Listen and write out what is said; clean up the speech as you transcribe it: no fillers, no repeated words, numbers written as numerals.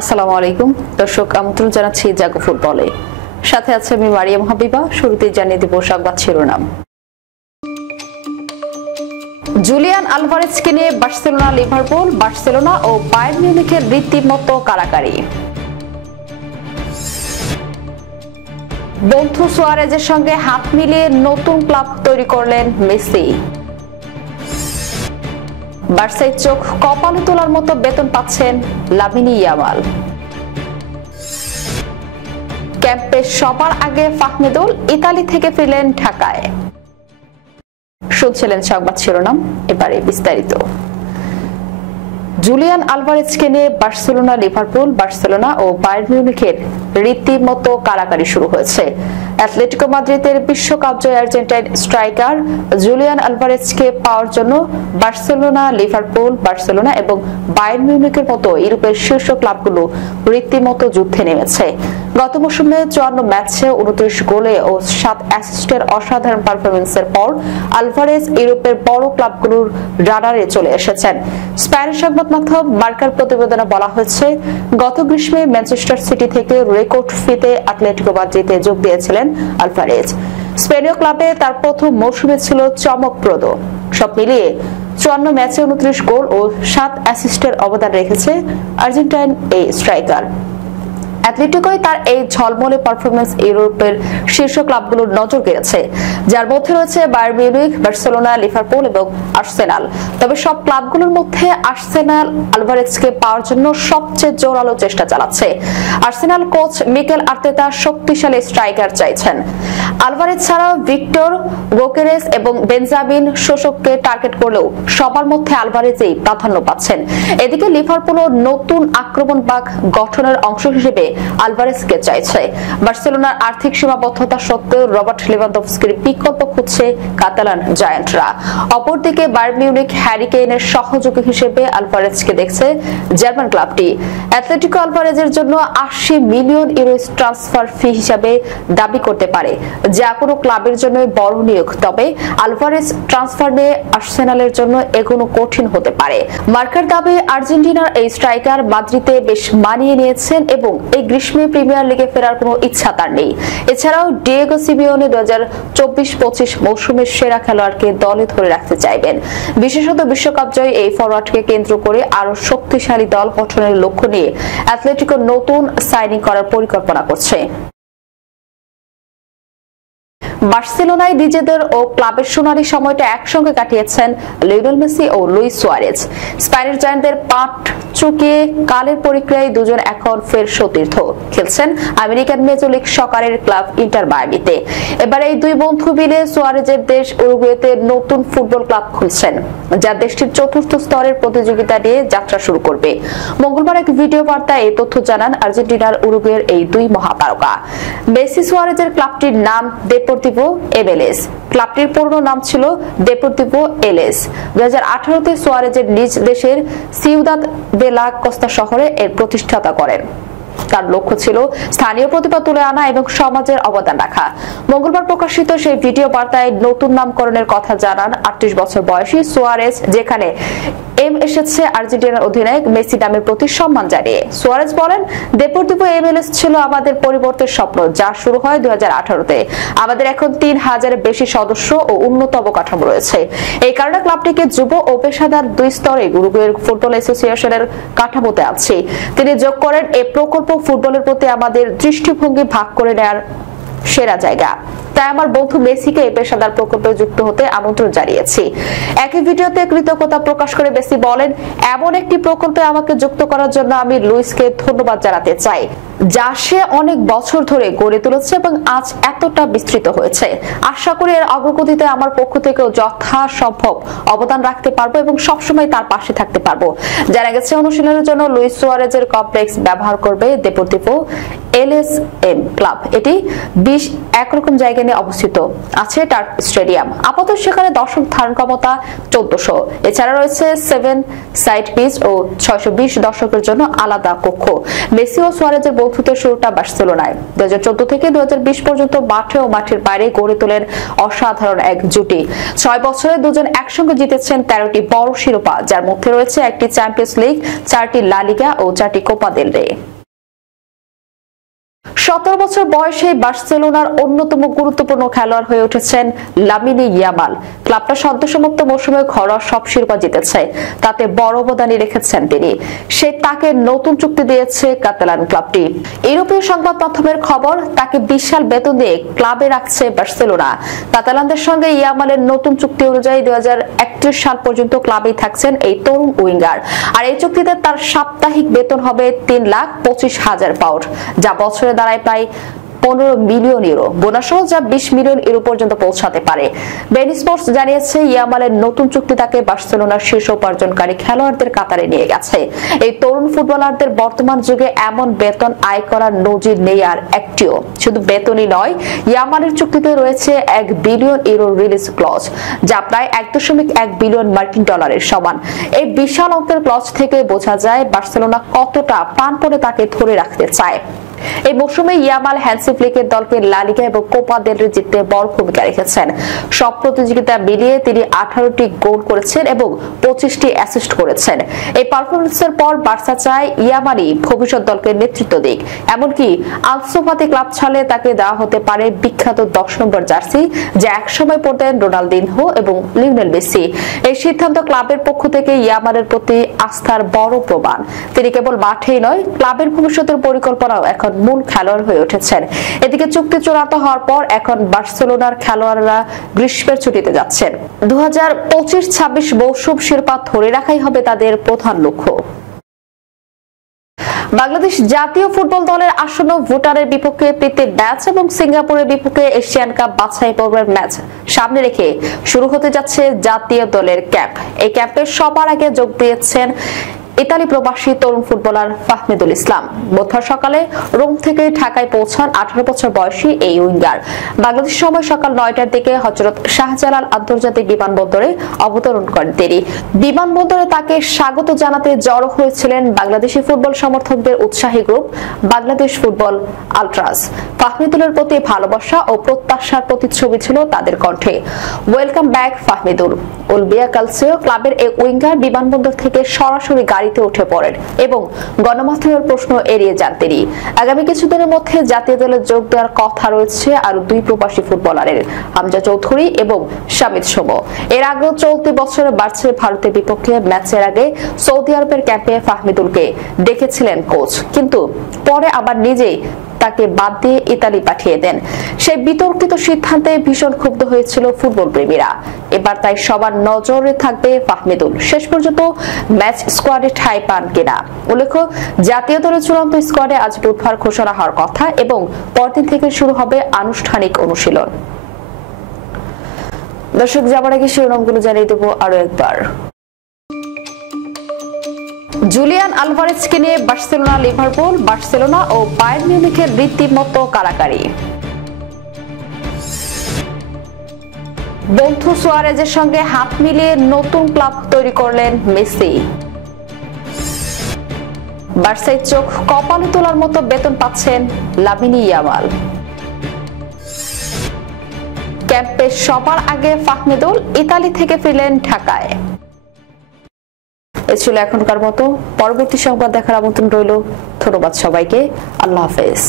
আসসালামু আলাইকুম দর্শক, আমন্ত্রণ জানাচ্ছি জাগো ফুটবলে। সাথে আছে আমি মারিয়াম হাবিবা। শুরুতেই জানিয়ে দেব সংবাদ শিরোনাম। জুলিয়ান আলভারেজকে নিয়ে বার্সেলোনা, লিভারপুল, বার্সেলোনা ও বায়ার্ন মিউনিখের রীতিমতো কারাকারি। বন্ধু সুয়ারেজের সঙ্গে হাত মিলিয়ে নতুন ক্লাব তৈরি করলেন মেসি। বার্সায় চোখ কপালে তোলার মতো বেতন পাচ্ছেন লামিন ইয়ামাল। ক্যাম্পে সবার আগে ফাহমিদুল ইতালি থেকে ফিরলেন ঢাকায়। শুনছিলেন সংবাদ শিরোনাম, এবারে বিস্তারিত। জুলিয়ান আলভারেজকে নিয়ে বার্সেলোনা, লিভারপুল, বার্সেলোনা ও বায়ার্ন মিউনিখের রীতিমতো কারাকারি শুরু হয়েছে। অ্যাটলেটিকো মাদ্রিদের বিশ্বকাপ জয়ী আর্জেন্টাইন স্ট্রাইকার জুলিয়ান আলভারেজকে পাওয়ার জন্য বার্সেলোনা, লিভারপুল, বার্সেলোনা এবং বায়ার্ন মিউনিখের মতো ইউরোপের শীর্ষ ক্লাবগুলো রীতিমতো যুদ্ধে নেমেছে। গত মৌসুমে 54 ম্যাচে 29 গোলে ও 7 অ্যাসিস্টের অসাধারণ পারফরম্যান্সের পর আলভারেজ ইউরোপের বড় ক্লাবগুলোর রাডারে চলে এসেছেন। স্প্যানিশ সংবাদ মাধ্যম মার্কার প্রতিবেদনে বলা হয়েছে, গত গ্রীষ্মে ম্যানচেস্টার সিটি থেকে রেকর্ড ফিতে অ্যাটলেটিকো মাদ্রিদে যোগ দিয়েছিলেন আলভারেজ। স্পেনীয় ক্লাবে তার প্রথম মৌসুমে ছিল চমকপ্রদ। সব মিলিয়ে 54 ম্যাচে 29 গোল ও 7 অ্যাসিস্টের অবদান রেখেছে আর্জেন্টাইন এই স্ট্রাইকার। অ্যাটলেটিকোয় তার এই ঝলমলে পারফরম্যান্স ইউরোপের শীর্ষ ক্লাবগুলোর নজর কেড়েছে, যার মধ্যে রয়েছে বায়ার্ন মিউনিখ, বার্সেলোনা, লিভারপুল এবং আর্সেনাল। তবে সব ক্লাবগুলোর মধ্যে আর্সেনাল আলভারেজকে পাওয়ার জন্য সবচেয়ে জোরালো চেষ্টা চালাচ্ছে। আর্সেনাল কোচ মিকেল আর্তেতা শক্তিশালী স্ট্রাইকার চাইছেন। আলভারেজ ছাড়াও ভিক্টর গোকেরেস এবং বেঞ্জামিন সোসককে টার্গেট করলেও সবার মধ্যে আলভারেজই প্রাধান্য পাচ্ছেন। এদিকে লিভারপুলও নতুন আক্রমণ বাগ গঠনের অংশ হিসেবে আলভারেজকে চাইছে। বার্সেলোনার আর্থিক সীমাবদ্ধতা সত্ত্বেও রবার্ট লেভানডফস্কির বিকল্প খুঁজছে কাতালান জায়ান্টরা। অপরদিকে বায়ার্ন মিউনিখ হ্যারি কেইনের সহযোগী হিসেবে আলভারেজকে দেখছে জার্মান ক্লাবটি। অ্যাটলেটিকো আলভারেজের জন্য 80 মিলিয়ন ইউরো ট্রান্সফার ফি হিসাবে দাবি করতে পারে, যা কোনো ক্লাবের জন্য বড় নিয়োগ। তবে আলভারেজ ট্রান্সফার নিয়ে আর্সেনালের জন্য এগোনো কঠিন হতে পারে। মার্কার দাবি, আর্জেন্টিনার এই স্ট্রাইকার মাদ্রিদে বেশ মানিয়ে নিয়েছেন এবং এই গ্রীষ্মে প্রিমিয়ার লিগে ফেরার কোনো ইচ্ছা তার নেই। এছাড়াও ডিয়েগো সিমিওনে 2024-25 মৌসুমের সেরা খেলোয়াড়কে দলে ধরে রাখতে চাইবেন। বিশেষত বিশ্বকাপ জয়ী এই ফরওয়ার্ডকে কেন্দ্র করে আরো শক্তিশালী দল গঠনের লক্ষ্য নিয়ে অ্যাটলেটিকো নতুন সাইনিং করার পরিকল্পনা করছে। বার্সেলোনায় নিজেদের ও ক্লাবের সোনালী সময়টা একসঙ্গে কাটিয়েছেন লিওনেল মেসি ও লুইস সুয়ারেজ। স্প্যানিশ জায়ান্টদের পাট চুকিয়ে কালের পরিক্রিয়ায় দুজন এখন ফের সতীর্থ খেলছেন আমেরিকান মেজর লিগ সকারের ক্লাব ইন্টার মায়ামিতে। এবার এই দুই বন্ধু মিলে সুয়ারেজের দেশ উরুগুয়েতে নতুন ফুটবল ক্লাব খুলছেন, যা দেশটির চতুর্থ স্তরের প্রতিযোগিতা নিয়ে যাত্রা শুরু করবে। মঙ্গলবার এক ভিডিও বার্তায় এই তথ্য জানান আর্জেন্টিনার উরুগুয়ের এই দুই মহাতারকা। মেসি সুয়ারেজের ক্লাবটির নাম দেপোর্তিভো এমএলএস। ক্লাবটির পুরনো নাম ছিল দেপোর্তিভো এলএস। 2018-তে সুয়ারেজের নিজ দেশের সিউদাদ দে লা কোস্তা শহরে এর প্রতিষ্ঠাতা করেন। তার লক্ষ্য ছিল স্থানীয় প্রতিভা তুলে আনা এবং সমাজের অবদান রাখা। মঙ্গলবার প্রকাশিত সেই ভিডিও বার্তায় নতুন নামকরণের কথা জানান 38 বছর বয়সী সুয়ারেজ, যেখানে এম এসেছে আর্জেন্টিনার অধিনায়ক মেসি নামের প্রতি সম্মান জানিয়ে। সুয়ারেজ বলেন, দেপোর্তিভো এমএলএস ছিল আমাদের পরিবর্তনের স্বপ্ন, যা শুরু হয় 2018-তে। আমাদের এখন 3000-এর বেশি সদস্য ও উন্নত অবকাঠামো রয়েছে। এই কারণে ক্লাবটিকে যুব ও পেশাদার দুই স্তরে উরুগুয়ের ফুটবল অ্যাসোসিয়েশনের কাঠামোতে আছে। তিনি যোগ করেন, এই প্রকল্প ফুটবলের প্রতি আমাদের দৃষ্টিভঙ্গি ভাগ করে নেওয়ার সেরা জায়গা। তাই আমার বন্ধু মেসিকে এই পেশাদার প্রকল্পে যুক্ত হতে আমন্ত্রণ জানিয়েছি। একই ভিডিওতে কৃতজ্ঞতা প্রকাশ করে মেসি বলেন, এমন একটি প্রকল্পে আমাকে যুক্ত করার জন্য আমি লুইসকে ধন্যবাদ জানাতে চাই, যা সে অনেক বছর ধরে গড়ে তুলেছে এবং আজ এতটা বিস্তৃত হয়েছে। আশা করি এর অগ্রগতিতে আমার পক্ষ থেকেও যথাসম্ভব অবদান রাখতে পারবো এবং সবসময় তার পাশে থাকতে পারবো। জানা গেছে অনুশীলনের জন্য লুইস সুয়ারেজের কমপ্লেক্স ব্যবহার করবে দেপোর্তিভো LSM ক্লাব। এটি 20 একরকম জায়গা নিয়ে অবস্থিত আছে টার্ফ স্টেডিয়াম। আপাতত সেখানে দর্শক ধারণ ক্ষমতা 1400। এছাড়া রয়েছে 7 সাইড পিচ ও 620 দর্শকের জন্য আলাদা কক্ষ। মেসি ও সুয়ারেজের বন্ধুত্বের শুরুটা বার্সেলোনায়। 2014 থেকে 2020 পর্যন্ত মাঠে ও মাঠের বাইরে গড়ে তোলেন অসাধারণ এক জুটি। 6 বছরে দুজন একসঙ্গে জিতেছেন 13টি বড় শিরোপা, যার মধ্যে রয়েছে একটি চ্যাম্পিয়ন্স লিগ, 4টি লা লিগা ও 4টি কোপা দেল রে। 17 বছর বয়সে বার্সেলোনার অন্যতম গুরুত্বপূর্ণ খেলোয়াড় হয়ে উঠেছেন লামিনে ইয়ামাল। ক্লাবটা সদ্যসমাপ্ত মৌসুমে ঘরোয়া সব শিরোপা জিতেছে, তাতে বড় অবদানই রেখেছেন তিনি। তাকে নতুন চুক্তি দিয়েছে কাতালান ক্লাবটি। ইউরোপীয় সংবাদ মাধ্যমের খবর, তাকে বিশাল বেতন দিয়ে ক্লাবে রাখছে বার্সেলোনা। কাতালানদের সঙ্গে ইয়ামালের নতুন চুক্তি অনুযায়ী 2031 সাল পর্যন্ত ক্লাবেই থাকছেন এই তরুণ উইঙ্গার। আর এই চুক্তিতে তার সাপ্তাহিক বেতন হবে 3,25,000 পাউন্ড, যা বছরে দাঁড়ায় প্রায় 15 মিলিয়ন ইউরো। বোনাস সহ যা 20 মিলিয়ন ইউরো পর্যন্ত পৌঁছাতে পারে। বেন স্পোর্টস জানিয়েছে ইয়ামালের নতুন চুক্তি তাকে বার্সেলোনার শীর্ষ উপার্জনকারী খেলোয়াড়দের কাতারে নিয়ে গেছে। এই তরুণ ফুটবলারদের বর্তমান যুগে এমন বেতন আয় করার নজির নেই আর একটিও। শুধু বেতনই নয়, ইয়ামালের চুক্তিতে রয়েছে 1 বিলিয়ন ইউরো রিলিজ ক্লজ, যা প্রায় 1.1 বিলিয়ন মার্কিন ডলারের সমান। এই বিশাল অঙ্কের ক্লজ থেকে বোঝা যায় বার্সেলোনা কতটা প্রাণপণে তাকে ধরে রাখতে চায়। এই মৌসুমে ইয়ামাল হ্যান্সি ফ্লিকের দলকে লা লিগা এবং কোপা দেল রে জিততে বড় ভূমিকা রেখেছেন। সব প্রতিযোগিতা মিলিয়ে তিনি 18টি গোল করেছেন এবং 25টি অ্যাসিস্ট করেছেন। এই পারফরম্যান্সের পর বার্সা চায় ইয়ামালই ভবিষ্যৎ দলকে নেতৃত্ব দিক। এমনকি আনসু ফাতি ক্লাব ছাড়লে তাকে দেওয়া হতে পারে বিখ্যাত 10 নম্বর জার্সি, যা একসময় পরতেন রোনালদিনহো এবং লিওনেল মেসি। এই সিদ্ধান্ত ক্লাবের পক্ষ থেকে ইয়ামালের প্রতি আস্থার বড় প্রমাণ। তিনি কেবল মাঠেই নয়, ক্লাবের ভবিষ্যতের পরিকল্পনাও এখন মূল খেলোয়াড় হয়ে উঠেছেন। এদিকে চুক্তি চূড়ান্ত হওয়ার পর এখন বার্সেলোনার খেলোয়াড়রা গ্রীষ্মের ছুটিতে যাচ্ছেন। 2025-26 মৌসুম শিরোপা ধরে রাখাই হবে তাদের প্রধান লক্ষ্য। বাংলাদেশ জাতীয় ফুটবল দলের আসন্ন ভুটানের বিপক্ষে প্রীতি ম্যাচ এবং সিঙ্গাপুরের বিপক্ষে এশিয়ান কাপ বাছাই পর্বের ম্যাচ সামনে রেখে শুরু হতে যাচ্ছে জাতীয় দলের ক্যাম্প। এই ক্যাম্পে সবার আগে যোগ দিয়েছেন ইতালি প্রবাসী তরুণ ফুটবলার ফাহমিদুল ইসলাম। বুধবার সকালে রোম থেকে ঢাকায় পৌঁছান 18 বছর বয়সী এই উইঙ্গার। বাংলাদেশ সময় সকাল 9টার দিকে হযরত শাহজালাল আন্তর্জাতিক বিমানবন্দরে অবতরণ করেন তিনি। বিমানবন্দরে তাকে স্বাগত জানাতে জড়ো হয়েছিলেন বাংলাদেশি ফুটবল সমর্থকদের উৎসাহী গ্রুপ বাংলাদেশ ফুটবল আলট্রাস। ফাহমিদুলের প্রতি ভালোবাসা ও প্রত্যাশার প্রতিচ্ছবি ছিল তাদের কণ্ঠে। Welcome back Fahmidul. Olbia Calcio ক্লাবের এই উইঙ্গার বিমানবন্দর থেকে সরাসরি গাড়িতে উঠে পড়েন এবং গণমাধ্যমের প্রশ্ন এড়িয়ে যান তিনি। আগামী কিছুদিনের মধ্যে জাতীয় দলে যোগ দেওয়ার কথা রয়েছে আরো 2 প্রবাসী ফুটবলারের, হামজা চৌধুরী এবং শামিদ সোমো। এর আগেও চলতি বছরে বাড়ছে ভারতের বিপক্ষে ম্যাচের আগে সৌদি আরবের ক্যাম্পে ফাহমিদুলকে ডেকেছিলেন কোচ, কিন্তু পরে আবার নিজেই তাকে বাদ দিয়ে ইতালি পাঠিয়ে দেন। সেই বিতর্কিত সিদ্ধান্তে ভীষণ ক্ষুব্ধ হয়েছিল ফুটবল প্রেমীরা। এবার তাই সবার নজরে থাকবে ফাহমিদুল শেষ পর্যন্ত ম্যাচ স্কোয়াডে ঠাঁই পান কিনা। উল্লেখ্য, জাতীয় দলের চূড়ান্ত স্কোয়াডে আজ বুধবার ঘোষণা হওয়ার কথা এবং পরদিন থেকে শুরু হবে আনুষ্ঠানিক অনুশীলন। দর্শক, যাবার আগে শিরোনামগুলো জানিয়ে দেব আরো একবার। জুলিয়ান আলভারেজকে নিয়ে বার্সেলোনা লিভারপুল, বার্সেলোনা ও বায়ার্ন মিউনিখের রীতিমতো কারাকারি। বন্ধু সুয়ারেজের সঙ্গে হাত মিলিয়ে নতুন ক্লাব তৈরি করলেন মেসি। বার্সায় চোখ কপালে তোলার মতো বেতন পাচ্ছেন লামিনে ইয়ামাল। ক্যাম্পে সবার আগে ফাহমিদুল ইতালি থেকে ফিরলেন ঢাকায়। এ ছিল এখনকার মতো। পরবর্তী সংবাদ দেখার আমন্ত্রণ রইল। ধন্যবাদ সবাইকে। আল্লাহ হাফেজ।